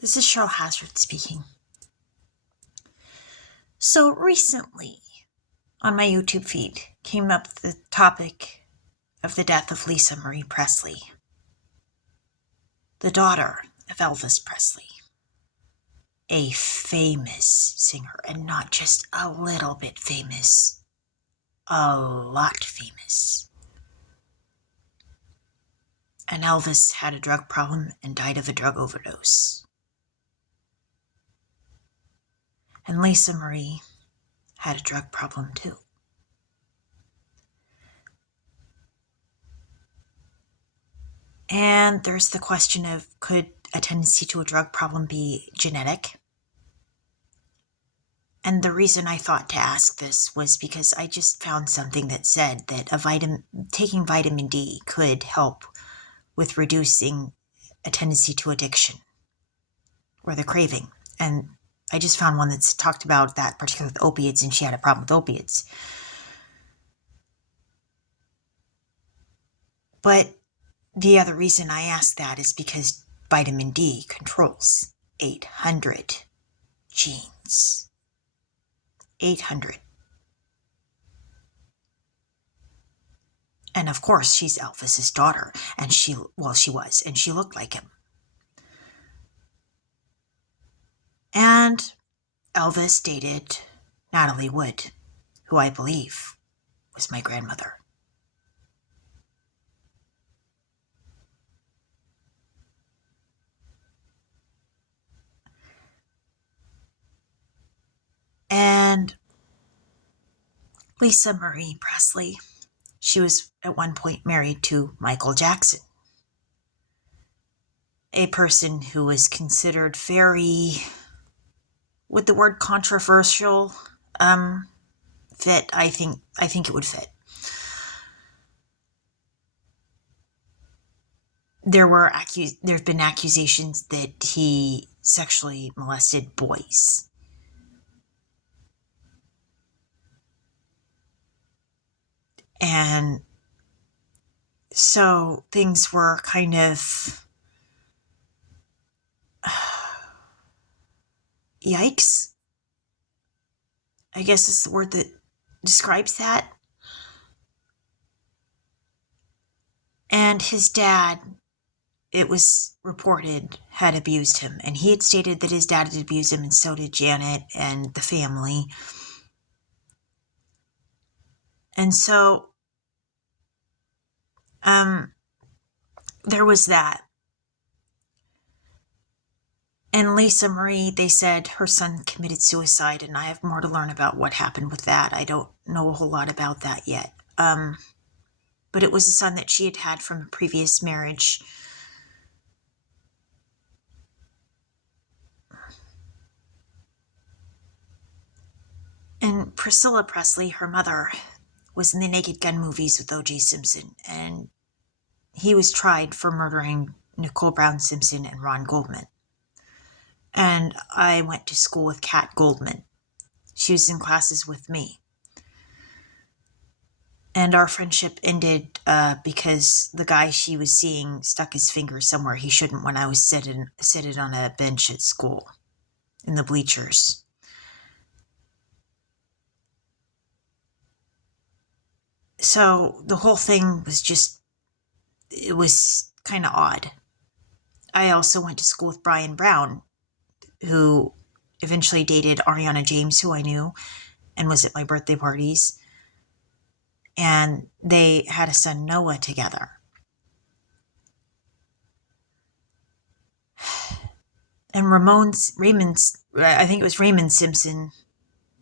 This is Cheryl Hazzard speaking. So recently, on my YouTube feed, came up the topic of the death of Lisa Marie Presley, the daughter of Elvis Presley, a famous singer, and not just a little bit famous, a lot famous. And Elvis had a drug problem and died of a drug overdose. And Lisa Marie had a drug problem too. And there's the question of, could a tendency to a drug problem be genetic? And the reason I thought to ask this was because I just found something that said that taking vitamin D could help with reducing a tendency to addiction or the craving. And I just found one that's talked about that particularly with opiates, and she had a problem with opiates. But the other reason I asked that is because vitamin D controls 800 genes. 800. And of course, she's Elvis's daughter, and she was, and she looked like him. And Elvis dated Natalie Wood, who I believe was my grandmother. And Lisa Marie Presley, she was at one point married to Michael Jackson, a person who was considered very, would the word controversial fit? I think it would fit. There have been accusations that he sexually molested boys. And so things were kind of yikes, I guess is the word that describes that. And his dad, it was reported, had abused him. And he had stated that his dad had abused him, and so did Janet and the family. And so there was that. And Lisa Marie, they said her son committed suicide, and I have more to learn about what happened with that. I don't know a whole lot about that yet. But it was a son that she had had from a previous marriage. And Priscilla Presley, her mother, was in the Naked Gun movies with O.J. Simpson, and he was tried for murdering Nicole Brown Simpson and Ron Goldman. And I went to school with Kat Goldman. She was in classes with me. And our friendship ended because the guy she was seeing stuck his finger somewhere he shouldn't when I was seated on a bench at school in the bleachers. So the whole thing was it was kind of odd. I also went to school with Brian Brown, who eventually dated Ariana James, who I knew, and was at my birthday parties. And they had a son, Noah, together. And I think it was Raymond Simpson,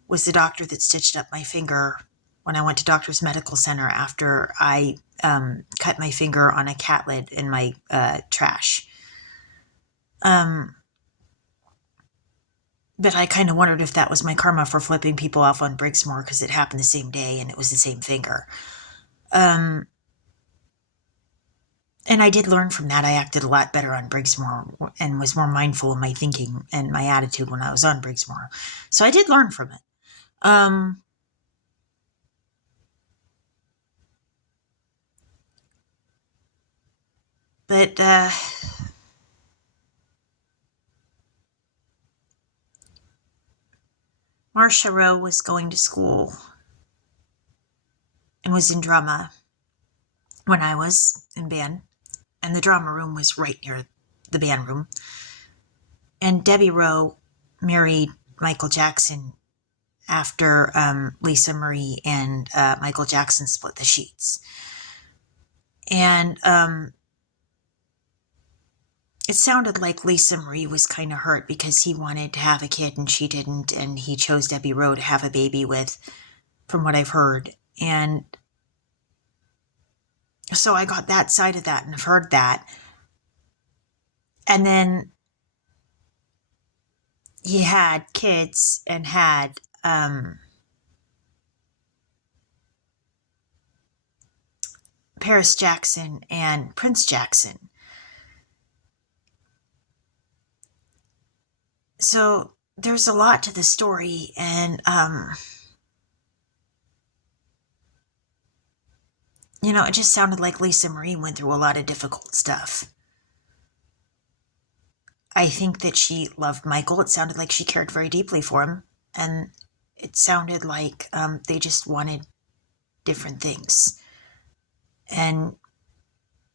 was the doctor that stitched up my finger when I went to Doctor's Medical Center after I cut my finger on a cat lid in my trash. But I kind of wondered if that was my karma for flipping people off on Briggsmore, because it happened the same day and it was the same finger. And I did learn from that. I acted a lot better on Briggsmore and was more mindful of my thinking and my attitude when I was on Briggsmore. So I did learn from it. But Marcia Rowe was going to school and was in drama when I was in band, and the drama room was right near the band room. And Debbie Rowe married Michael Jackson after Lisa Marie and Michael Jackson split the sheets. And it sounded like Lisa Marie was kind of hurt because he wanted to have a kid and she didn't, and he chose Debbie Rowe to have a baby with, from what I've heard. And so I got that side of that and I've heard that. And then he had kids and had Paris Jackson and Prince Jackson. So there's a lot to the story, and it just sounded like Lisa Marie went through a lot of difficult stuff. I think that she loved Michael. It sounded like she cared very deeply for him, and it sounded like they just wanted different things. And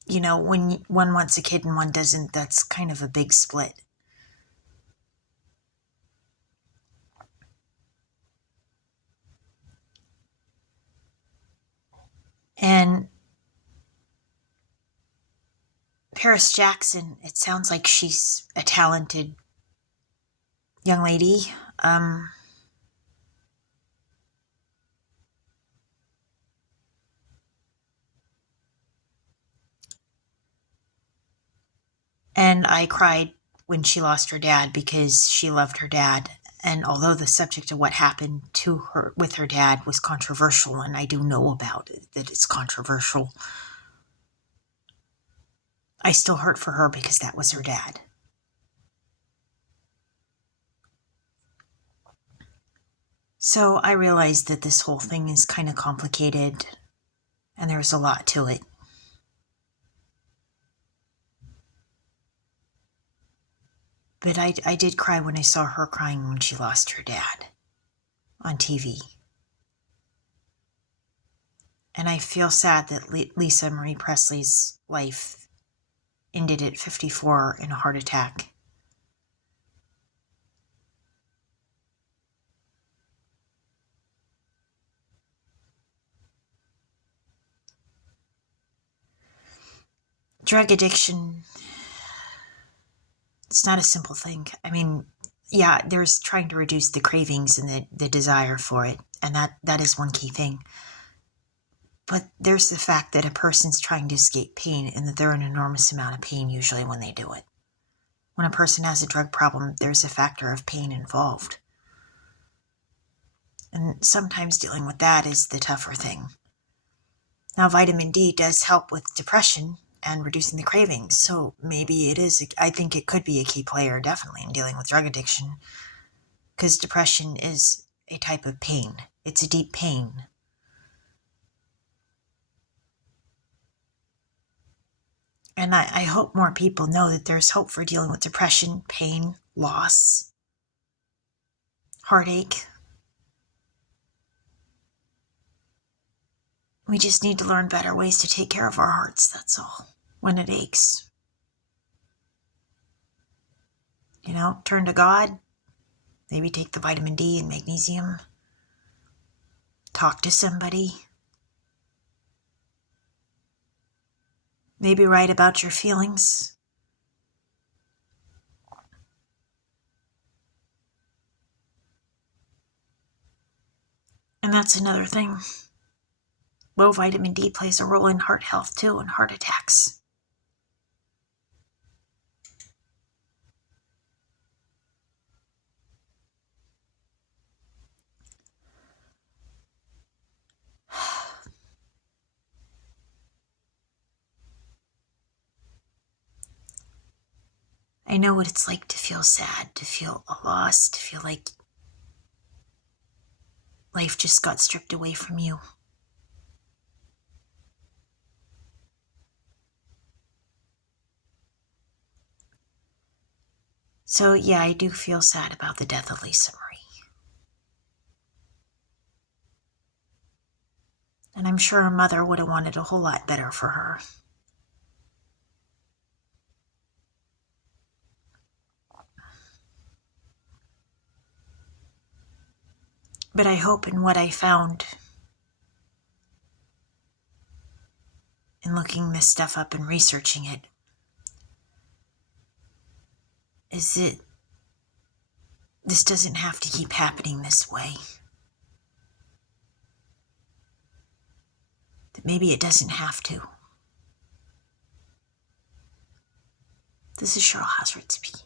when one wants a kid and one doesn't, that's kind of a big split. And Paris Jackson, it sounds like she's a talented young lady. And I cried when she lost her dad because she loved her dad. And although the subject of what happened to her with her dad was controversial, and I do know about it, that it's controversial, I still hurt for her because that was her dad. So I realized that this whole thing is kind of complicated and there's a lot to it. But I did cry when I saw her crying when she lost her dad on TV. And I feel sad that Lisa Marie Presley's life ended at 54 in a heart attack. Drug addiction, it's not a simple thing. I mean, yeah, there's trying to reduce the cravings and the desire for it, and that is one key thing. But there's the fact that a person's trying to escape pain and that they're in an enormous amount of pain usually when they do it. When a person has a drug problem, there's a factor of pain involved. And sometimes dealing with that is the tougher thing. Now, vitamin D does help with depression and reducing the cravings. So maybe it is, I think it could be a key player definitely in dealing with drug addiction, because depression is a type of pain. It's a deep pain. And I hope more people know that there's hope for dealing with depression, pain, loss, heartache. We just need to learn better ways to take care of our hearts, that's all, when it aches. Turn to God, maybe take the vitamin D and magnesium, talk to somebody, maybe write about your feelings. And that's another thing. Low vitamin D plays a role in heart health too, and heart attacks. I know what it's like to feel sad, to feel lost, to feel like life just got stripped away from you. So yeah, I do feel sad about the death of Lisa Marie. And I'm sure her mother would have wanted a whole lot better for her. But I hope in what I found in looking this stuff up and researching it is that this doesn't have to keep happening this way. That maybe it doesn't have to. This is Cheryl Hazzard speaking.